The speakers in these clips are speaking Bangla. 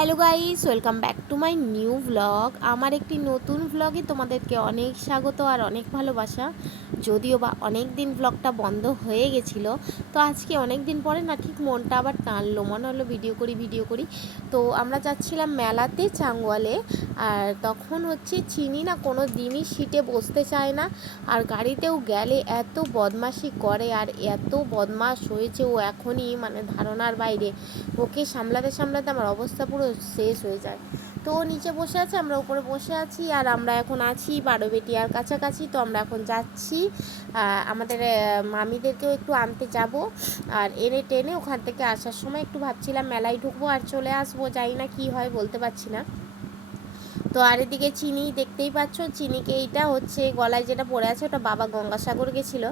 Hello guys, welcome back to my new vlog. আমার একটি নতুন ভ্লগে তোমাদেরকে অনেক স্বাগত আর অনেক ভালোবাসা। যদিও বা অনেক দিন ভ্লগটা বন্ধ হয়ে গেছিলো, তো আজকে অনেক দিন পরে না ঠিক মনটা আবার টানলো, মনে হলো ভিডিও করি। তো আমরা যাচ্ছিলাম মেলাতে চাঙ্গুয়ালে। আর তখন হচ্ছে চিনি না কোনো দিনই সিটে বসতে চায় না, আর গাড়িতেও গেলে এত বদমাশি করে আর এত বদমাশ হয়েছে ও এখনই, মানে ধারণার বাইরে। ওকে সামলাতে সামলাতে আমার অবস্থা পুরো শেষ হয়ে যায়। তো ও নিচে বসে আছে, আমরা উপরে বসে আছি, আর আমরা এখন আছি বারোবেটিয়ার কাছাকাছি। তো আমরা এখন যাচ্ছি, আমাদের মামিদেরকেও একটু আনতে যাব, আর এনে টেনে ওখান থেকে আসার সময় একটু ভাবছিলাম মেলায় ঢুকবো আর চলে আসবো, জানি না কি হয় বলতে পারছি না। তো আর এদিকে চিনি দেখতেই পাচ্ছ, চিনিকে এইটা হচ্ছে গলায় যেটা পড়ে আছে ওটা বাবা গঙ্গাসাগর গেছিলো,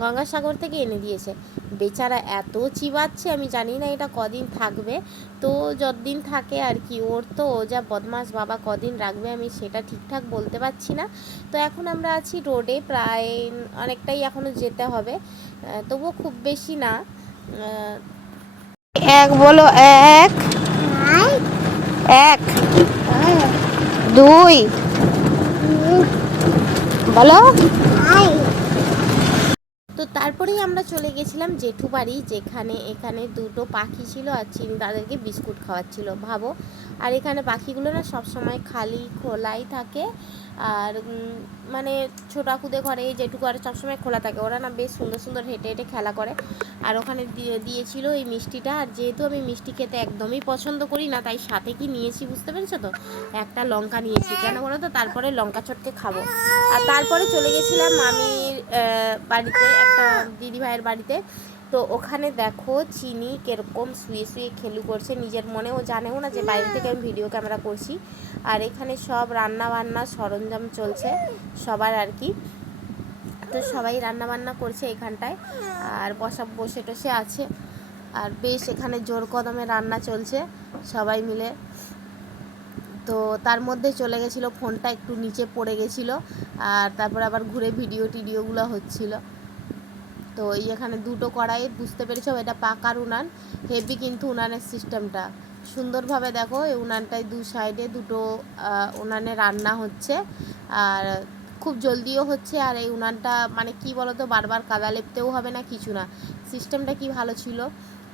গঙ্গাসাগর থেকে এনে দিয়েছে। বেচারা এত চিবাচ্ছে, আমি জানি না এটা কদিন থাকবে। তো যতদিন থাকে আর কি, ওর তো ও যা বদমাস, বাবা কদিন রাখবে আমি সেটা ঠিকঠাক বলতে পারছি না। তো এখন আমরা আছি রোডে, প্রায় অনেকটাই এখনও যেতে হবে, তবুও খুব বেশি না। এক বলো, এক এক দুই বলো। তো তারপরেই আমরা চলে গেছিলাম জেঠু বাড়ি, এখানে দুটো পাখি ছিল আর চিনি তাদেরকে বিস্কুট খাওয়াচ্ছিল, ভাবো। আর এখানে পাখিগুলো না সবসময় খালি খোলাই থাকে, আর মানে ছোটাকুদে ঘরে জেঠু ঘরে সবসময় খোলা থাকে, ওরা না বেশ সুন্দর সুন্দর হেঁটে হেঁটে খেলা করে। আর ওখানে দিয়েছিল এই মিষ্টিটা, আর যেহেতু আমি মিষ্টি খেতে একদমই পছন্দ করি না, তাই সাথে কি নিয়েছি বুঝতে পেরেছো তো, একটা লঙ্কা নিয়েছি, কেন বলো তো, তারপরে লঙ্কা চটকে খাবো। আর তারপরে চলে গেছিলাম মামির বাড়িতে, একটা দিদি ভাইয়ের বাড়িতে। তো ওখানে দেখো চিনি কীরকম শুয়ে শুয়ে খেলু করছে, নিজের মনেও জানেও না যে বাইরে থেকে আমি ভিডিও ক্যামেরা করছি। আর এখানে সব রান্না বান্না সরঞ্জাম চলছে সবার আর কি। তো সবাই রান্না বান্না করছে এখানটায়, আর বসে টসে আছে, আর বেশ এখানে জোর কদমে রান্না চলছে সবাই মিলে। তো তার মধ্যে চলে গেছিলো, ফোনটা একটু নিচে পড়ে গেছিলো, আর তারপর আবার ঘুরে ভিডিওগুলো হচ্ছিলো। তো এই এখানে দুটো কড়াই, বুঝতে পেরেছো এটা পাকার উনান, হেভি কিন্তু উনানের সিস্টেমটা সুন্দরভাবে দেখো। এই উনানটায় দু সাইডে দুটো উনানে রান্না হচ্ছে, আর খুব জলদিও হচ্ছে। আর এই উনানটা মানে কি বলো তো, বারবার কাদা লেপতেও হবে না, কিছু না। সিস্টেমটা কি ভালো ছিল,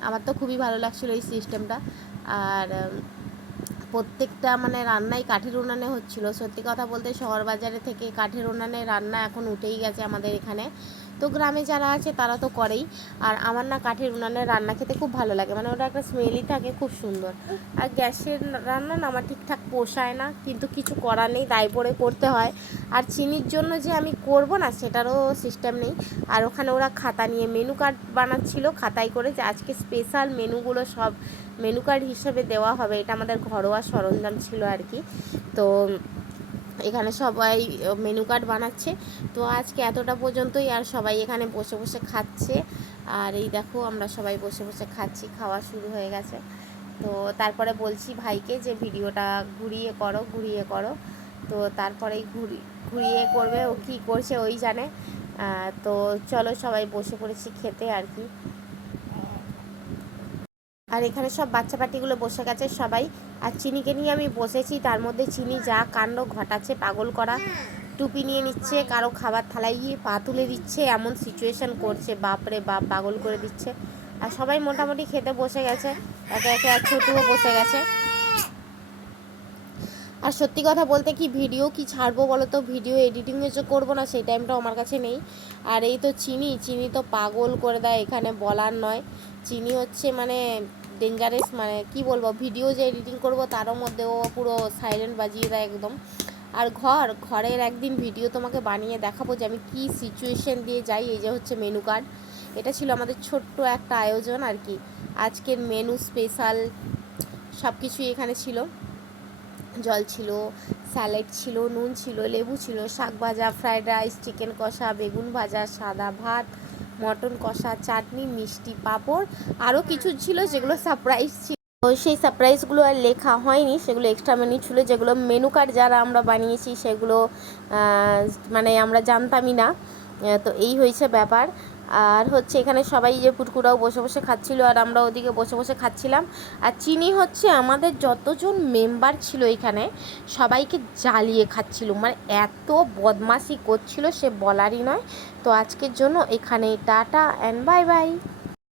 আমার তো খুবই ভালো লাগছিলো এই সিস্টেমটা। আর প্রত্যেকটা মানে রান্নাই কাঠের উনানে হচ্ছিলো। সত্যি কথা বলতে শহর বাজারে থেকে কাঠের উনানে রান্না এখন উঠেই গেছে আমাদের এখানে। তো গ্রামে যারা আছে তারা তো করেই, আর আমার না কাঠের উনানে রান্না খেতে খুব ভালো লাগে, মানে ওটা একটা স্মেলই থাকে খুব সুন্দর। আর গ্যাসের রান্না না আমার ঠিকঠাক পোষায় না, কিন্তু কিছু করার নেই, দায় পড়ে করতে হয়। আর চিনির জন্য যে আমি করব না সেটারও সিস্টেম নেই। আর ওখানে ওরা খাতা নিয়ে মেনু কার্ড বানাচ্ছিল, খাতায় করে যে আজকে স্পেশাল মেনুগুলো সব মেনু কার্ড হিসেবে দেওয়া হবে, এটা আমাদের ঘরোয়া সরঞ্জাম ছিল আর কি। তো এখানে সবাই মেনু কার্ড বানাচ্ছে। তো আজকে এতটা পর্যন্তই, আর সবাই এখানে বসে বসে খাচ্ছে। আর এই দেখো আমরা সবাই বসে বসে খাচ্ছি, খাওয়া শুরু হয়ে গেছে। তো তারপরে বলছি ভাইকে যে ভিডিওটা ঘুরিয়ে করো। তো তারপরেই ঘুরিয়ে করবে, ও কী করছে ওই জানে। তো চলো সবাই বসে পড়েছি খেতে আর কি। আর এখানে সব বাচ্চা পাটিগুলো বসে গেছে সবাই, আর চিনিকে নিয়ে আমি বসেছি। তার মধ্যে চিনি যা কাণ্ড ঘটাচ্ছে, পাগল করা, টুপি নিয়ে নিচ্ছে, কারো খাবার থালায় গিয়ে পা তুলে দিচ্ছে, এমন সিচুয়েশান করছে, বাপরে বাপ, পাগল করে দিচ্ছে। আর সবাই মোটামুটি খেতে বসে গেছে একে একে, আর ছোটুও বসে গেছে। আর সত্যি কথা বলতে কি, ভিডিও কি ছাড়বো বলো তো, ভিডিও এডিটিংয়ে যে করবো না সেই টাইমটাও আমার কাছে নেই। আর এই তো চিনি তো পাগল করে দেয়, এখানে বলার নয়। চিনি হচ্ছে মানে ডেঞ্জারাস, মানে কি বলবো, ভিডিও যে এডিটিং করবো তারও মধ্যে ও পুরো সাইলেন্ট বাজিয়ে দেয় একদম। আর ঘরের একদিন ভিডিও তোমাকে বানিয়ে দেখাবো যে আমি কী সিচুয়েশান দিয়ে যাই। এই যে হচ্ছে মেনু কার্ড, এটা ছিল আমাদের ছোট্ট একটা আয়োজন আর কি। আজকের মেনু স্পেশাল সব কিছুই এখানে ছিল, জল ছিল, স্যালাড ছিল, নুন ছিল, লেবু ছিল, শাক ভাজা, ফ্রায়েড রাইস, চিকেন কষা, বেগুন ভাজা, সাদা ভাত, মটন কষা, চাটনি, মিষ্টি, পাঁপড়, আরও কিছু ছিল যেগুলো সারপ্রাইজ ছিল। তো সেই সারপ্রাইজগুলো আর লেখা হয়নি, সেগুলো এক্সট্রা মেনু ছিল, যেগুলো মেনু কার্ড যারা আমরা বানিয়েছি সেগুলো মানে আমরা জানতামই না। তো এই হয়েছে ব্যাপার। আর হচ্ছে এখানে সবাই যে পুটকুরাও বসে বসে খাচ্ছিল আর আমরা ওদিকে বসে বসে খাচ্ছিলাম। আর চিনি হচ্ছে আমাদের যতজন মেম্বার ছিল এখানে সবাইকে জ্বালিয়ে খাচ্ছিল, মানে এত বদমাশি করছিল সে বলারই নয়। তো আজকের জন্য এখানেই টাটা অ্যান্ড বাই বাই।